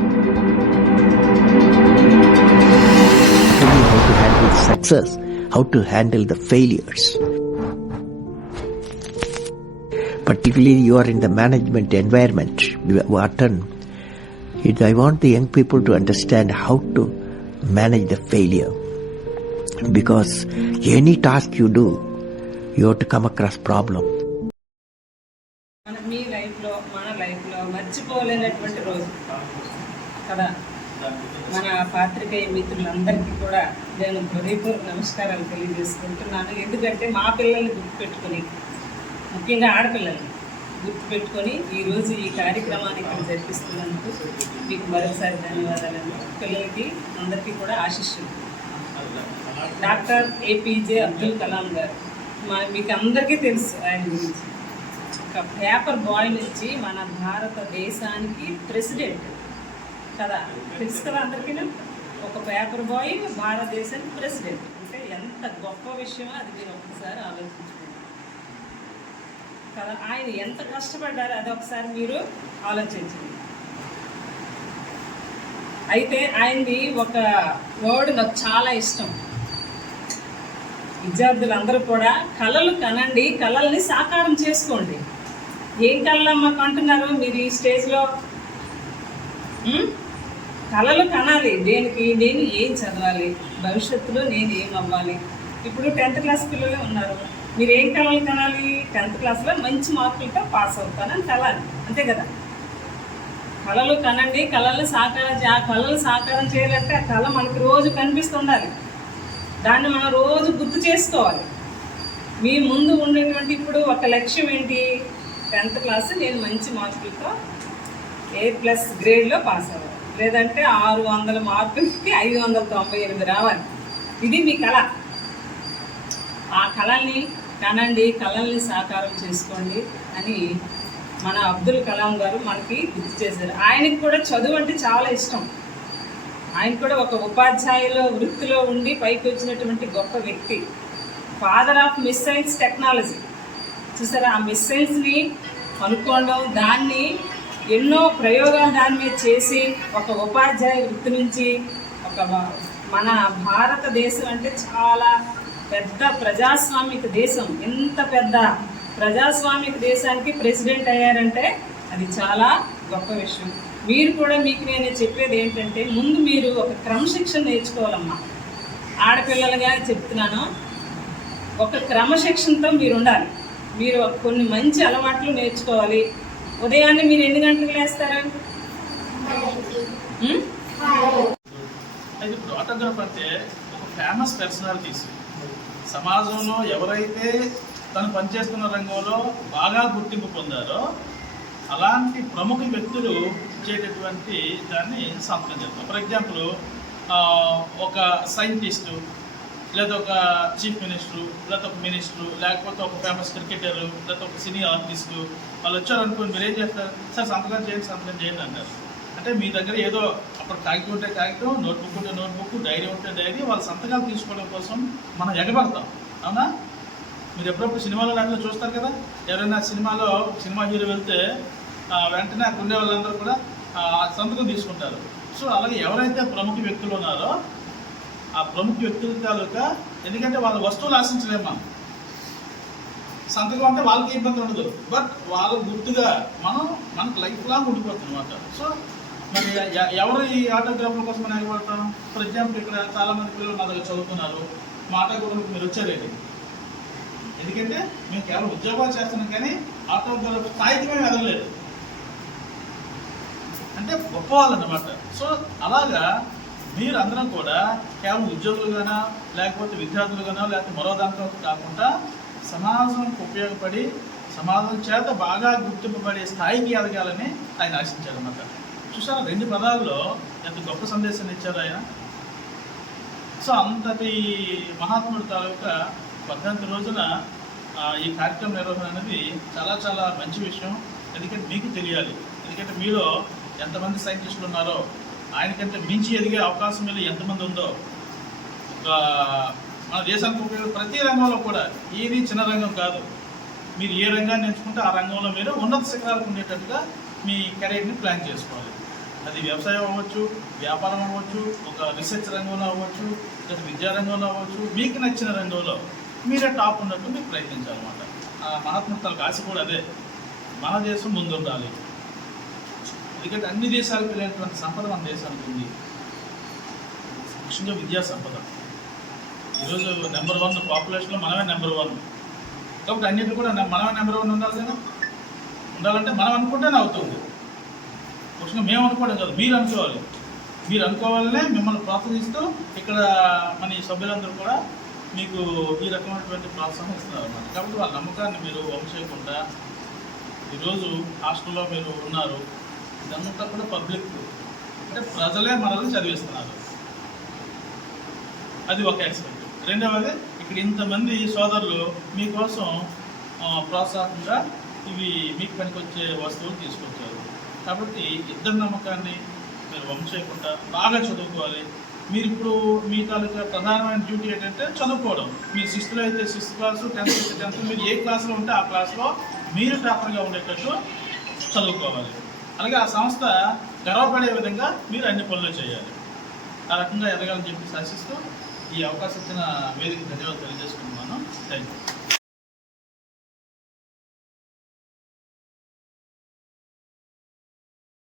How to handle success, how to handle the failures. Particularly you are in the management environment, Wharton. I want the young people to understand how to manage the failure. Because any task you do, you have to come across problem. మీ లైఫ్లో మన లైఫ్లో మర్చిపోలేనటువంటి రోజు కదా. మన పాత్రికేయ మిత్రులందరికీ కూడా నేను హృదయపూర్వక నమస్కారాలు తెలియజేసుకుంటున్నాను. ఎందుకంటే మా పిల్లల్ని గుర్తుపెట్టుకొని, ముఖ్యంగా ఆడపిల్లల్ని గుర్తుపెట్టుకొని ఈరోజు ఈ కార్యక్రమాన్ని ఇక్కడ జరిపిస్తున్నందుకు మీకు మరొకసారి ధన్యవాదాలండి. పిల్లలకి అందరికీ కూడా ఆశీస్సులు. డాక్టర్ ఏపీజే అబ్దుల్ కలాం గారు మీకు అందరికీ తెలుసు ఆయన గురించి. ఒక పేపర్ బాయ్ నుంచి మన భారతదేశానికి ప్రెసిడెంట్ కదా, తెలుసు కదా అందరికీ. ఒక పేపర్ బాయ్ భారతదేశానికి ప్రెసిడెంట్ అంటే ఎంత గొప్ప విషయమో అది మీరు ఒకసారి ఆలోచించుకోండి కదా. ఆయన ఎంత కష్టపడ్డారో అది ఒకసారి మీరు ఆలోచించండి. అయితే ఆయనది ఒక వర్డ్ నాకు చాలా ఇష్టం. విద్యార్థులందరూ కూడా కళలు కనండి, కళల్ని సాకారం చేసుకోండి. ఏం కళలమ్మా అంటున్నారు మీరు ఈ స్టేజ్లో? కళలు కనాలి. దేనికి? నేను ఏం చదవాలి, భవిష్యత్తులో నేను ఏం అవ్వాలి. ఇప్పుడు 10th క్లాస్ పిల్లలే ఉన్నారు. మీరు ఏం కళలు కనాలి? 10th క్లాస్లో మంచి మార్కులతో పాస్ అవుతానని కళాలి, అంతే కదా. కళలు కనండి, కళలు సాకారం చేయాలంటే ఆ కళ మనకి రోజు కనిపిస్తుండాలి. దాన్ని మనం రోజు గుర్తు చేసుకోవాలి. మీ ముందు ఉండేటువంటి ఇప్పుడు ఒక లక్ష్యం ఏంటి? 10th క్లాస్ నేను మంచి మార్కులతో A+ గ్రేడ్లో పాస్ అవ్వాలి, లేదంటే 600 మార్కులకి 598 రావాలి. ఇది మీ కళ. ఆ కళల్ని కనండి, కళల్ని సాకారం చేసుకోండి అని మన అబ్దుల్ కలాం గారు మనకి గుర్తు చేశారు. ఆయనకి కూడా చదువు అంటే చాలా ఇష్టం. ఆయన కూడా ఒక ఉపాధ్యాయుల వృత్తిలో ఉండి పైకి వచ్చినటువంటి గొప్ప వ్యక్తి. Father of missiles technology. చూసారా, ఆ మిస్సైల్స్ని కనుక్కోవడం, దాన్ని ఎన్నో ప్రయోగాలు దాని మీద చేసి ఒక ఉపాధ్యాయ వృత్తి నుంచి మన భారతదేశం అంటే చాలా పెద్ద ప్రజాస్వామిక దేశం. ఎంత పెద్ద ప్రజాస్వామిక దేశానికి ప్రెసిడెంట్ అయ్యారంటే అది చాలా గొప్ప విషయం. మీరు కూడా మీకు నేను చెప్పేది ఏంటంటే, ముందు మీరు ఒక క్రమశిక్షణ నేర్చుకోవాలమ్మా. ఆడపిల్లలుగా చెప్తున్నాను, ఒక క్రమశిక్షణతో మీరు ఉండాలి. మీరు కొన్ని మంచి అలవాట్లు నేర్చుకోవాలి. ఉదయాన్నే మీరు ఎన్ని గంటలకు లేస్తారు? ఇప్పుడు ఆటోగ్రాఫ్ అంటే ఒక ఫేమస్ పర్సనాలిటీస్ సమాజంలో ఎవరైతే తను పనిచేస్తున్న రంగంలో బాగా గుర్తింపు పొందారో అలాంటి ప్రముఖ వ్యక్తులు ఇచ్చేటటువంటి దాన్ని సంతకం చేస్తాం. ఫర్ ఎగ్జాంపుల్ ఒక సైంటిస్టు, లేదా ఒక చీఫ్ మినిస్టరు, లేదా ఒక మినిస్టరు, లేకపోతే ఒక ఫేమస్ క్రికెటరు, లేదా ఒక సినీ ఆర్టిస్టు వాళ్ళు వచ్చారనుకోండి, మీరు ఏం చేస్తారు? సార్ సంతకం చేయండి అంటారు. అంటే మీ దగ్గర ఏదో అప్పుడు కాగితం ఉంటే కాగితం, నోట్బుక్ ఉంటే నోట్బుక్, డైరీ ఉంటే డైరీ, వాళ్ళ సంతకాలు తీసుకోవడం కోసం మనం ఎగబడతాం. అవునా? మీరు ఎప్పుడప్పుడు సినిమాలో దాంట్లో చూస్తారు కదా, ఎవరైనా సినిమా హీరో వెళ్తే వెంటనే అక్కడ ఉండే వాళ్ళందరూ కూడా సంతకం తీసుకుంటారు. సో అలాగే ఎవరైతే ప్రముఖ వ్యక్తులు ఉన్నారో ఆ ప్రముఖ వ్యక్తుల తాలూకా, ఎందుకంటే వాళ్ళ వస్తువులు ఆశించలేము మనం. సంతకం అంటే వాళ్ళకి ఇబ్బంది ఉండదు, బట్ వాళ్ళ గుర్తుగా మనకు లైఫ్ లాంగ్ ఉండిపోతుంది అన్నమాట. సో మరి ఎవరు ఈ ఆటోగ్రాఫ్ల కోసం మనం ఎగబడతాం? ఫర్ ఎగ్జాంపుల్ ఇక్కడ చాలామంది పిల్లలు మా దగ్గర చదువుతున్నారు. మా ఆటోగ్రాఫ్కి మీరు వచ్చారేంటి? ఎందుకంటే మేము కేవలం ఉద్యోగాలు చేస్తున్నాం, కానీ ఆటోగ్రాఫ్ స్థాయికి మేము ఎదగలేదు. అంటే గొప్ప వాళ్ళన్నమాట. సో అలాగా మీరు అందరం కూడా కేవలం ఉద్యోగులుగానా, లేకపోతే విద్యార్థులుగానో, లేకపోతే మరో దాంట్లో కాకుండా సమాజంకి ఉపయోగపడి సమాజం చేత బాగా గుర్తింపబడే స్థాయికి ఎదగాలని ఆయన ఆశించారన్నమాట. చూసారా, 2 పదాల్లో ఎంత గొప్ప సందేశాన్ని ఇచ్చారు ఆయన. సో అంతటి మహాత్ముడి తాలూకా 18 రోజుల ఈ కార్యక్రమ నిర్వహణ అనేది చాలా చాలా మంచి విషయం. ఎందుకంటే మీకు తెలియాలి, ఎందుకంటే మీలో ఎంతమంది సైంటిస్టులు ఉన్నారో, ఆయనకంటే మించి ఎదిగే అవకాశం మీద ఎంతమంది ఉందో. మన దేశానికి ఉపయోగ ప్రతి రంగంలో కూడా ఏది చిన్న రంగం కాదు. మీరు ఏ రంగాన్ని ఎంచుకుంటే ఆ రంగంలో మీరు ఉన్నత శిఖరాలకు ఉండేటట్టుగా మీ కెరీర్ని ప్లాన్ చేసుకోవాలి. అది వ్యవసాయం అవ్వచ్చు, వ్యాపారం అవ్వచ్చు, ఒక రీసెర్చ్ రంగంలో అవ్వచ్చు, లేదా విద్యా రంగంలో అవ్వచ్చు, మీకు నచ్చిన రంగంలో మీరే టాప్ ఉన్నట్టు మీకు ప్రయత్నించాలన్నమాట. మహాత్మా తలకు ఆశ కూడా అదే, మన దేశం ముందుండాలి. ఎందుకంటే అన్ని దేశాలకు వెళ్ళినటువంటి సంపద మన దేశానికి ఉంది, ముఖ్యంగా విద్యా సంపద. ఈరోజు నెంబర్ 1 పాపులేషన్లో మనమే నెంబర్ 1. కాబట్టి అన్నింటిలో కూడా మనమే నెంబర్ 1 ఉండాలి కదా. ఉండాలంటే మనం అనుకుంటేనే అవుతుంది. ముఖ్యంగా మేము అనుకోవడం కాదు, మీరు అనుకోవాలి. మీరు అనుకోవాలనే మిమ్మల్ని ప్రోత్సహిస్తూ ఇక్కడ మన ఈ సభ్యులందరూ కూడా మీకు ఈ రకమైనటువంటి ప్రోత్సాహం ఇస్తున్నారు అన్నమాట. కాబట్టి వాళ్ళ నమ్మకాన్ని మీరు వంశేయకుండా ఈరోజు హాస్టల్లో మీరు ఉన్నారు, ఇదంతా కూడా పబ్లిక్ అంటే ప్రజలే మనల్ని చదివిస్తున్నారు. అది ఒక ఆస్పెక్ట్. రెండవది, ఇక్కడ ఇంతమంది సోదరులు మీకోసం ప్రోత్సాహంగా ఇవి మీకు పనికొచ్చే వస్తువులు తీసుకొచ్చారు. కాబట్టి ఇద్దరి నమ్మకాన్ని మీరు వంశేయకుండా బాగా చదువుకోవాలి. మీరు ఇప్పుడు మీ తాలూకా ప్రధానమైన డ్యూటీ ఏంటంటే చదువుకోవడం. మీరు 6th అయితే 6th క్లాసు, 10th అయితే 10th, మీరు ఏ క్లాస్లో ఉంటే ఆ క్లాస్లో మీరు టాపర్గా ఉండేటట్టు చదువుకోవాలి. అలాగే ఆ సంస్థ గర్వపడే విధంగా మీరు అన్ని పనులు చేయాలి. ఆ రకంగా ఎదగాలని చెప్పి ఆశిస్తూ ఈ అవకాశం ఇచ్చిన వేదిక ధన్యవాదాలు తెలియజేసుకుంటున్నాను. Thank you.